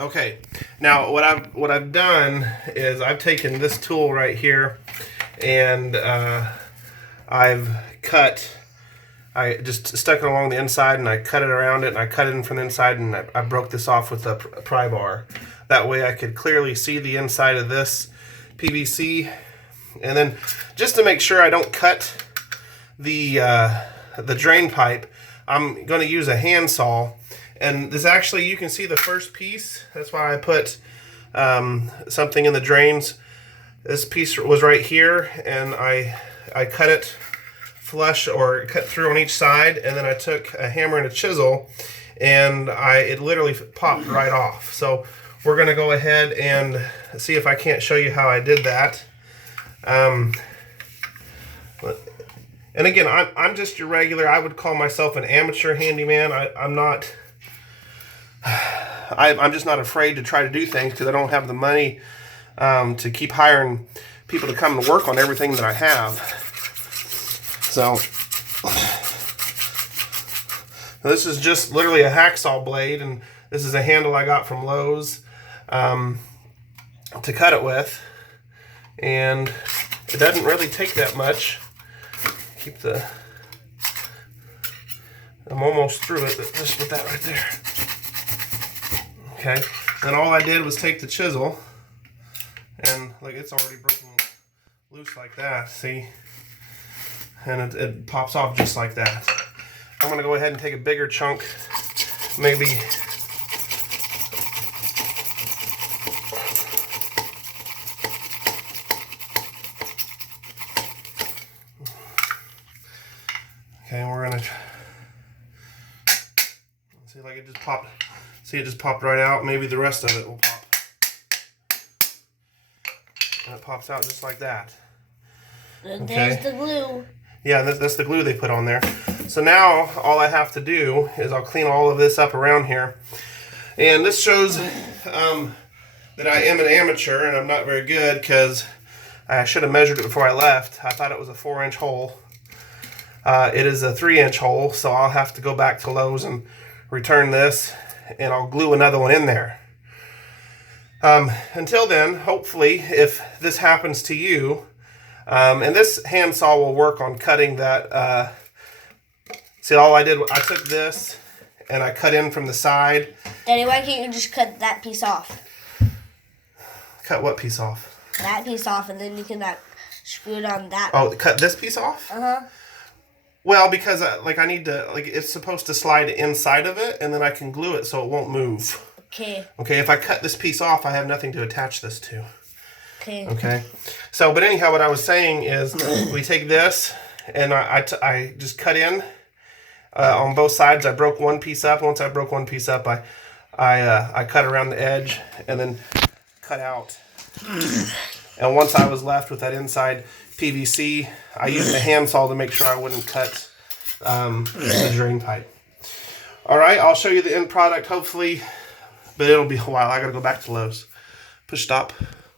Okay, now what I've done is I've taken this tool right here, and I've cut. I just stuck it along the inside, and I cut it around it, and I cut it in from the inside, and I broke this off with a pry bar. That way I could clearly see the inside of this PVC. And then just to make sure I don't cut the drain pipe, I'm going to use a handsaw. And this actually, you can see the first piece. That's why I put something in the drains. This piece was right here, and I cut it flush, or cut through on each side, and then I took a hammer and a chisel, and it literally popped right off. So we're going to go ahead and see if I can't show you how I did that. And again, I'm just your regular, I would call myself an amateur handyman. I'm just not afraid to try to do things because I don't have the money to keep hiring people to come and work on everything that I have. So this is just literally a hacksaw blade, and this is a handle I got from Lowe's to cut it with, and it doesn't really take that much. I'm almost through it, just with that right there. Okay, then all I did was take the chisel, and like, it's already broken loose like that, see? And it pops off just like that. I'm going to go ahead and take a bigger chunk, maybe okay, we're going to see, like, it just popped. See, it just popped right out. Maybe the rest of it will pop. And it pops out just like that. And there's the glue. Yeah, that's the glue they put on there. So now all I have to do is I'll clean all of this up around here. And this shows that I am an amateur and I'm not very good, because I should have measured it before I left. I thought it was a 4-inch hole. It is a 3-inch hole, so I'll have to go back to Lowe's and return this, and I'll glue another one in there. Until then, hopefully, if this happens to you, and this handsaw will work on cutting that. See, all I did, I took this and I cut in from the side. Daddy, why can't you just cut that piece off? Cut what piece off? That piece off, and then you can screw it on that. Oh, cut this piece off? Uh-huh. Well, because I need to, it's supposed to slide inside of it, and then I can glue it so it won't move. Okay. Okay, if I cut this piece off, I have nothing to attach this to. Okay. Okay. So, but anyhow, what I was saying is we take this, and I just cut in on both sides. I broke one piece up. Once I broke one piece up, I cut around the edge and then cut out. And once I was left with that inside PVC, I used a handsaw to make sure I wouldn't cut the drain pipe. All right, I'll show you the end product hopefully, but it'll be a while. I gotta go back to Lowe's. Push stop.